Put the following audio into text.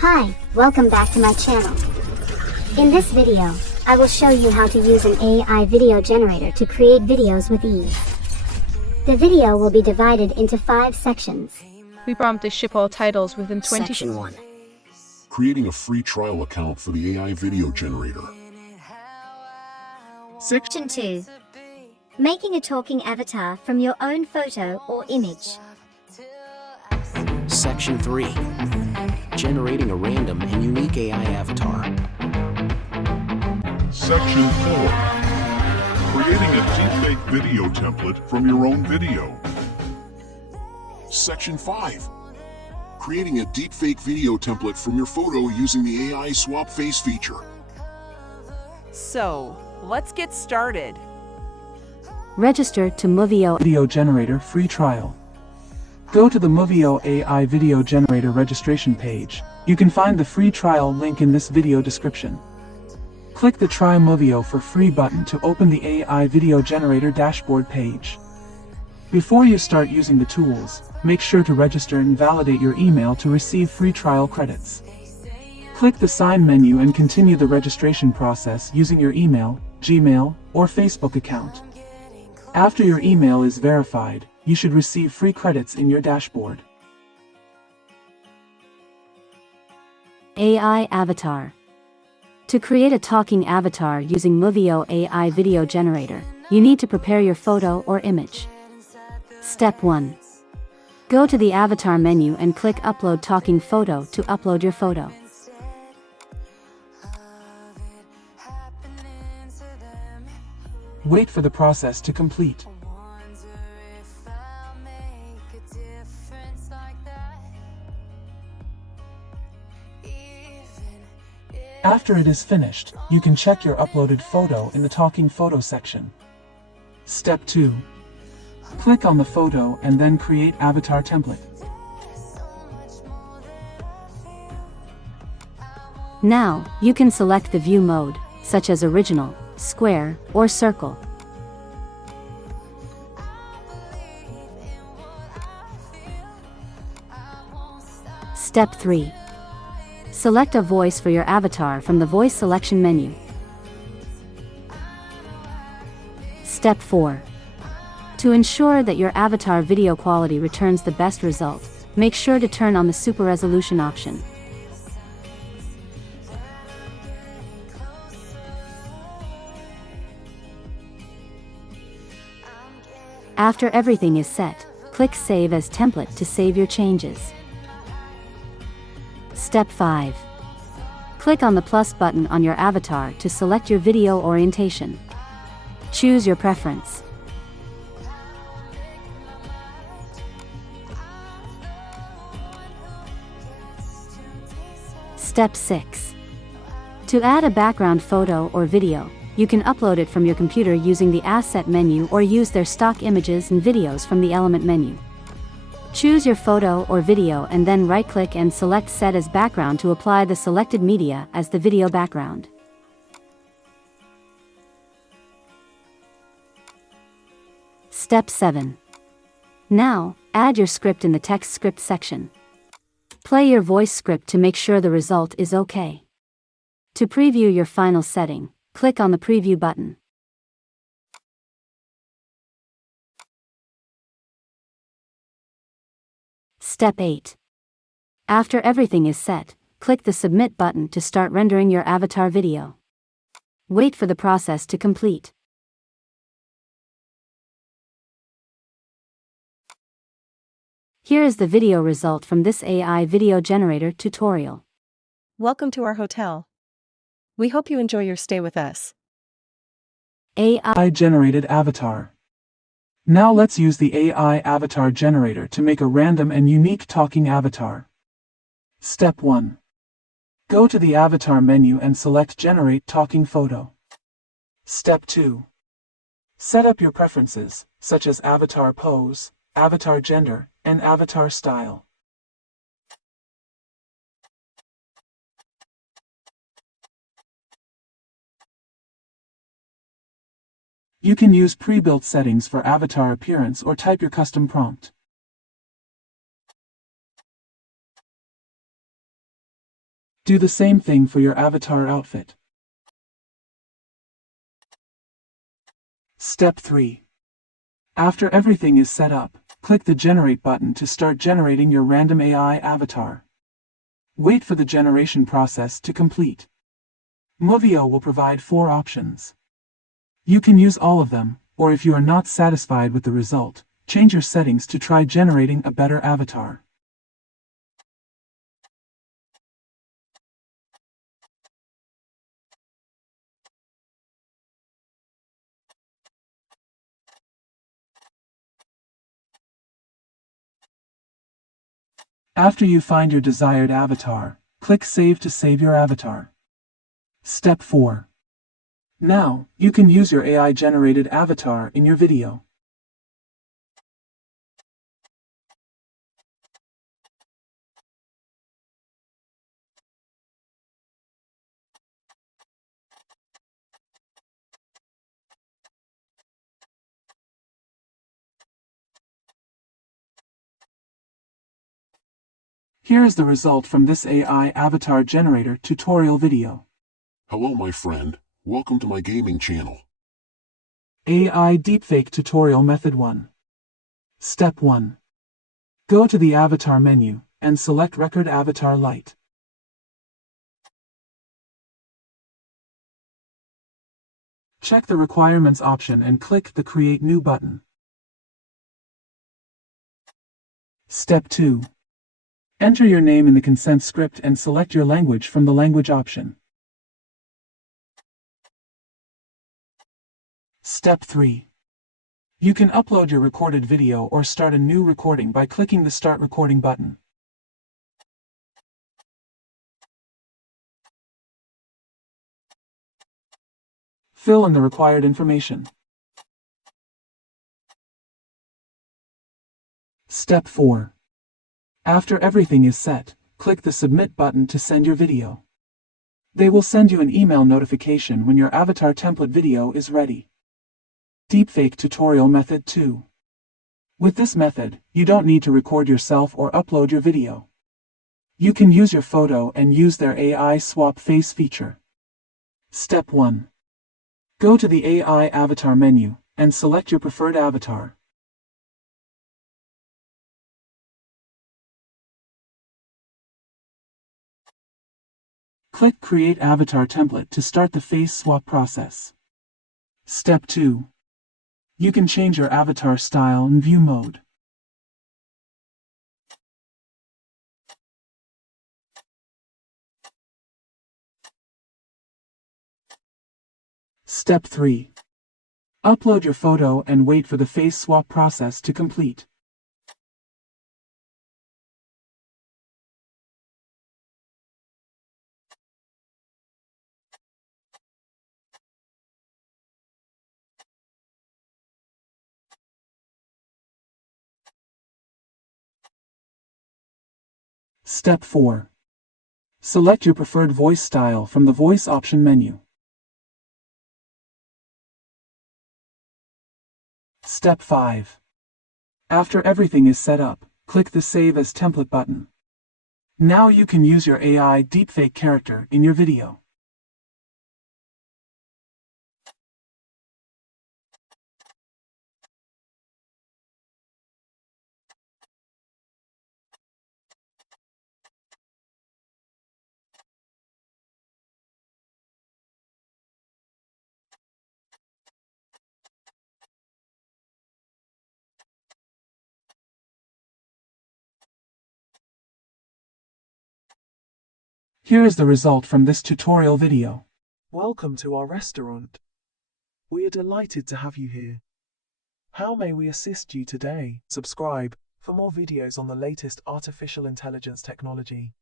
Hi, welcome back to my channel. In this video, I will show you how to use an AI video generator to create videos with ease. The video will be divided into 5 sections. We promptly ship all titles within 20 Section 1. Creating a free trial account for the AI video generator. Section 2. Making a talking avatar from your own photo or image. Section 3. Generating a random and unique AI avatar. Section 4. Creating a deepfake video template from your own video. Section 5. Creating a deepfake video template from your photo using the AI Swap Face feature. So, let's get started. Register to Movio Video Generator free trial. Go to the Movio AI Video Generator registration page. You can find the free trial link in this video description. Click the Try Movio for Free button to open the AI Video Generator dashboard page. Before you start using the tools, make sure to register and validate your email to receive free trial credits. Click the Sign menu and continue the registration process using your email, Gmail, or Facebook account. After your email is verified, you should receive free credits in your dashboard. AI Avatar. To create a talking avatar using Movio AI Video Generator, you need to prepare your photo or image. Step 1. Go to the Avatar menu and click Upload Talking Photo to upload your photo. Wait for the process to complete. After it is finished, you can check your uploaded photo in the Talking Photo section. Step 2. Click on the photo and then create avatar template. Now, you can select the view mode, such as original, square, or circle. Step 3. Select a voice for your avatar from the voice selection menu. Step 4. To ensure that your avatar video quality returns the best result, make sure to turn on the super resolution option. After everything is set, click Save as Template to save your changes. Step 5. Click on the plus button on your avatar to select your video orientation. Choose your preference. Step 6. To add a background photo or video, you can upload it from your computer using the Asset menu or use their stock images and videos from the Element menu. Choose your photo or video and then right-click and select Set as Background to apply the selected media as the video background. Step 7. Now, add your script in the text script section. Play your voice script to make sure the result is okay. To preview your final setting, click on the Preview button. Step 8. After everything is set, click the Submit button to start rendering your avatar video. Wait for the process to complete. Here is the video result from this AI video generator tutorial. Welcome to our hotel. We hope you enjoy your stay with us. AI generated avatar. Now let's use the AI avatar generator to make a random and unique talking avatar. Step 1. Go to the avatar menu and select Generate Talking Photo. Step 2. Set up your preferences, such as avatar pose, avatar gender, and avatar style. You can use pre-built settings for avatar appearance or type your custom prompt. Do the same thing for your avatar outfit. Step 3. After everything is set up, click the Generate button to start generating your random AI avatar. Wait for the generation process to complete. Movio will provide 4 options. You can use all of them, or if you are not satisfied with the result, change your settings to try generating a better avatar. After you find your desired avatar, click Save to save your avatar. Step 4. Now, you can use your AI-generated avatar in your video. Here is the result from this AI avatar generator tutorial video. Hello, my friend. Welcome to my gaming channel. AI Deepfake Tutorial Method 1. Step 1. Go to the Avatar menu, and select Record Avatar Light. Check the Requirements option and click the Create New button. Step 2. Enter your name in the consent script and select your language from the Language option. Step 3. You can upload your recorded video or start a new recording by clicking the Start Recording button. Fill in the required information. Step 4. After everything is set, click the Submit button to send your video. They will send you an email notification when your avatar template video is ready. Deepfake Tutorial Method 2. With this method, you don't need to record yourself or upload your video. You can use your photo and use their AI Swap Face feature. Step 1. Go to the AI Avatar menu, and select your preferred avatar. Click Create Avatar Template to start the face swap process. Step 2. You can change your avatar style and view mode. Step 3. Upload your photo and wait for the face swap process to complete. Step 4. Select your preferred voice style from the Voice option menu. Step 5. After everything is set up, click the Save as Template button. Now you can use your AI deepfake character in your video. Here is the result from this tutorial video. Welcome to our restaurant. We are delighted to have you here. How may we assist you today? Subscribe for more videos on the latest artificial intelligence technology.